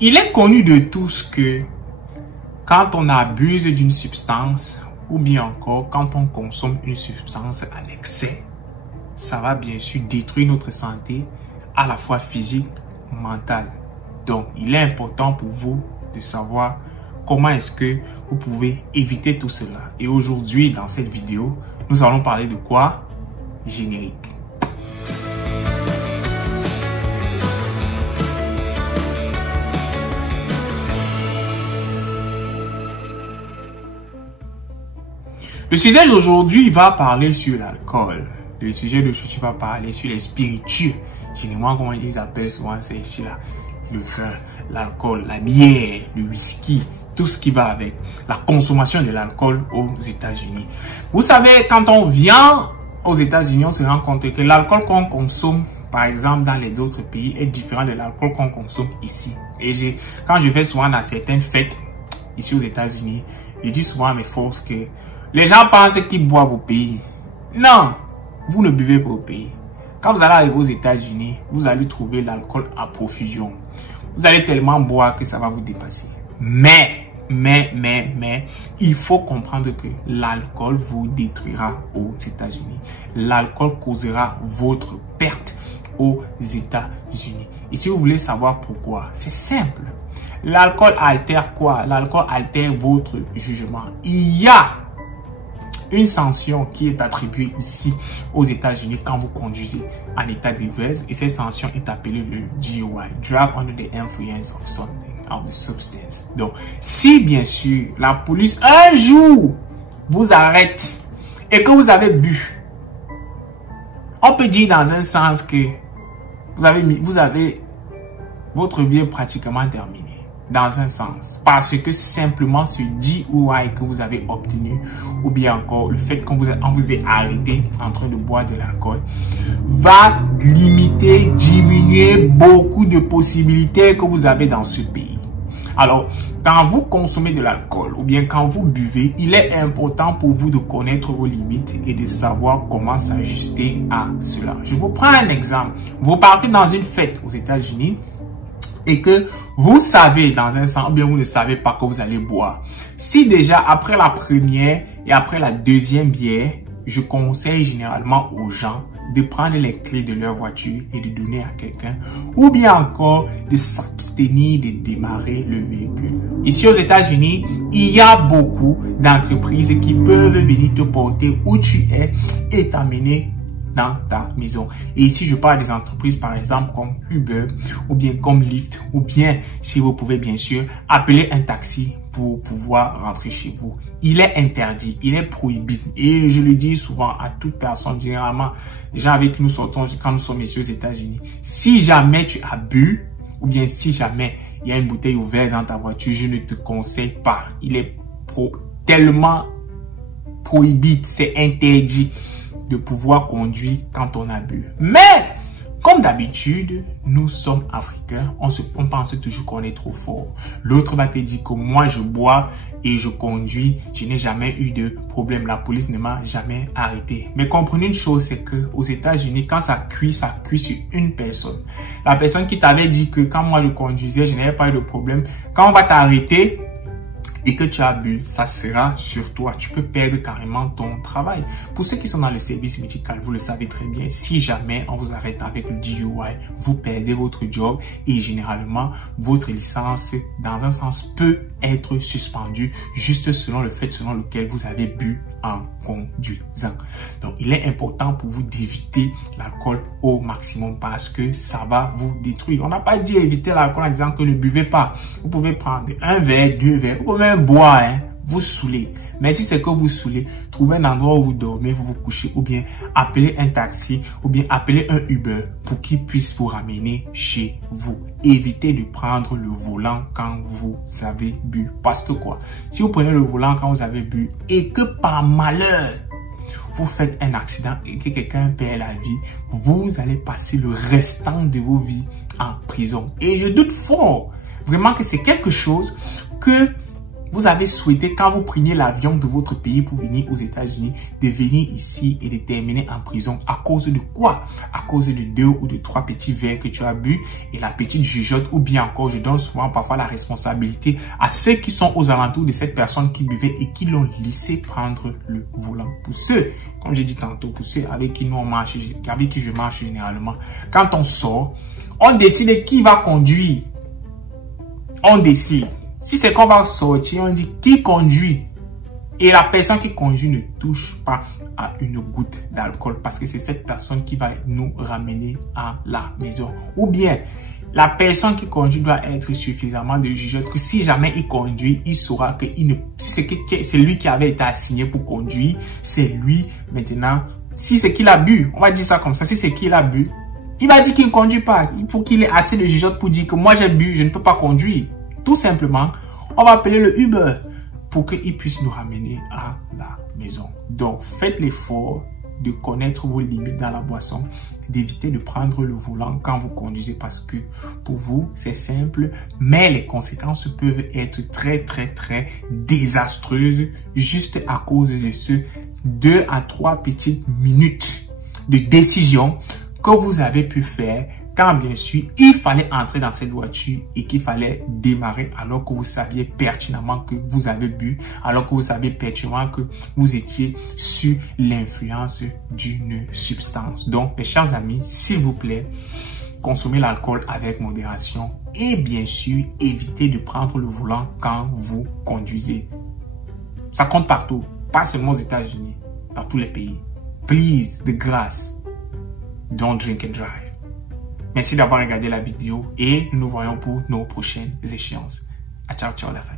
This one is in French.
Il est connu de tous que quand on abuse d'une substance ou bien encore quand on consomme une substance à l'excès, ça va bien sûr détruire notre santé à la fois physique, mentale. Donc, il est important pour vous de savoir comment est-ce que vous pouvez éviter tout cela. Et aujourd'hui, dans cette vidéo, nous allons parler de quoi? Générique. Le sujet d'aujourd'hui va parler sur l'alcool. Le sujet d'aujourd'hui va parler sur les spiritueux. Généralement, comment ils appellent souvent, c'est ici là. Le vin, l'alcool, la bière, le whisky, tout ce qui va avec. La consommation de l'alcool aux États-Unis. Vous savez, quand on vient aux États-Unis, on se rend compte que l'alcool qu'on consomme, par exemple, dans les autres pays, est différent de l'alcool qu'on consomme ici. Et quand je vais souvent dans certaines fêtes, ici aux États-Unis, je dis souvent à mes forces que les gens pensent qu'ils boivent au pays. Non, vous ne buvez pas au pays. Quand vous allez arriver aux États-Unis, vous allez trouver l'alcool à profusion. Vous allez tellement boire que ça va vous dépasser. Mais, il faut comprendre que l'alcool vous détruira aux États-Unis. L'alcool causera votre perte aux États-Unis. Et si vous voulez savoir pourquoi, c'est simple. L'alcool altère quoi? L'alcool altère votre jugement. Il y a une sanction qui est attribuée ici aux États-Unis quand vous conduisez en état d'ivresse, et cette sanction est appelée le DUI, Drug Under the Influence of Something, of the Substance. Donc, si bien sûr la police un jour vous arrête et que vous avez bu, on peut dire dans un sens que vous avez votre vie pratiquement terminée. Dans un sens, parce que simplement ce DUI que vous avez obtenu, ou bien encore le fait qu'on vous ait arrêté en train de boire de l'alcool, va limiter, diminuer beaucoup de possibilités que vous avez dans ce pays. Alors, quand vous consommez de l'alcool, ou bien quand vous buvez, il est important pour vous de connaître vos limites et de savoir comment s'ajuster à cela. Je vous prends un exemple. Vous partez dans une fête aux États-Unis, et que vous savez dans un sens, ou bien vous ne savez pas que vous allez boire. Si déjà après la première et après la deuxième bière, je conseille généralement aux gens de prendre les clés de leur voiture et de donner à quelqu'un, ou bien encore de s'abstenir de démarrer le véhicule. Ici aux États-Unis, il y a beaucoup d'entreprises qui peuvent venir te porter où tu es et t'amener dans ta maison. Et ici, je parle des entreprises, par exemple, comme Uber, ou bien comme Lyft, ou bien, si vous pouvez bien sûr, appeler un taxi pour pouvoir rentrer chez vous. Il est interdit, il est prohibé. Et je le dis souvent à toute personne, généralement, les gens avec qui nous sortons quand nous sommes ici aux États-Unis. Si jamais tu as bu, ou bien si jamais il y a une bouteille ouverte dans ta voiture, je ne te conseille pas. Il est tellement prohibé, c'est interdit de pouvoir conduire quand on a bu. Mais, comme d'habitude, nous sommes africains, on pense toujours qu'on est trop fort. L'autre va te dire que moi je bois et je conduis, je n'ai jamais eu de problème. La police ne m'a jamais arrêté. Mais comprenez une chose, c'est que aux États-Unis, quand ça cuit sur une personne. La personne qui t'avait dit que quand moi je conduisais, je n'avais pas eu de problème. Quand on va t'arrêter et que tu as bu, ça sera sur toi. Tu peux perdre carrément ton travail. Pour ceux qui sont dans le service médical, vous le savez très bien, si jamais on vous arrête avec le DUI, vous perdez votre job et généralement, votre licence, dans un sens, peut être suspendue juste selon le fait selon lequel vous avez bu en conduisant. Donc, il est important pour vous d'éviter l'alcool au maximum parce que ça va vous détruire. On n'a pas dit éviter l'alcool en disant que ne buvez pas. Vous pouvez prendre un verre, deux verres, vous pouvez même boire, vous saoulez. Mais si c'est que vous saoulez, trouvez un endroit où vous dormez, vous vous couchez, ou bien appelez un taxi, ou bien appelez un Uber pour qu'il puisse vous ramener chez vous. Évitez de prendre le volant quand vous avez bu. Parce que quoi? Si vous prenez le volant quand vous avez bu et que par malheur, vous faites un accident et que quelqu'un perd la vie, vous allez passer le restant de vos vies en prison. Et je doute fort, vraiment que c'est quelque chose que Vous avez souhaité, quand vous preniez l'avion de votre pays pour venir aux États-Unis, de venir ici et de terminer en prison. À cause de quoi? À cause de 2 ou de 3 petits verres que tu as bu et la petite jugeote, ou bien encore, je donne souvent parfois la responsabilité à ceux qui sont aux alentours de cette personne qui buvait et qui l'ont laissé prendre le volant. Pour ceux, comme j'ai dit tantôt, pour ceux avec qui nous on marche, avec qui je marche généralement, quand on sort, on décide qui va conduire. On décide. Si c'est qu'on va sortir, on dit qui conduit. Et la personne qui conduit ne touche pas à une goutte d'alcool parce que c'est cette personne qui va nous ramener à la maison. Ou bien, la personne qui conduit doit être suffisamment de jugeote que si jamais il conduit, il saura que c'est lui qui avait été assigné pour conduire. C'est lui maintenant. Si c'est qu'il a bu, on va dire ça comme ça, si c'est qu'il a bu, il va dire qu'il ne conduit pas. Il faut qu'il ait assez de jugeote pour dire que moi j'ai bu, je ne peux pas conduire. Tout simplement, on va appeler le Uber pour qu'il puisse nous ramener à la maison. Donc, faites l'effort de connaître vos limites dans la boisson, d'éviter de prendre le volant quand vous conduisez parce que pour vous, c'est simple, mais les conséquences peuvent être très, très, très désastreuses juste à cause de ce 2 à 3 petites minutes de décision que vous avez pu faire quand bien sûr, il fallait entrer dans cette voiture et qu'il fallait démarrer alors que vous saviez pertinemment que vous avez bu, alors que vous saviez pertinemment que vous étiez sous l'influence d'une substance. Donc, mes chers amis, s'il vous plaît, consommez l'alcool avec modération et bien sûr, évitez de prendre le volant quand vous conduisez. Ça compte partout, pas seulement aux États-Unis, dans tous les pays. Please, de grâce, don't drink and drive. Merci d'avoir regardé la vidéo et nous nous voyons pour nos prochaines échéances. Ciao, ciao la famille.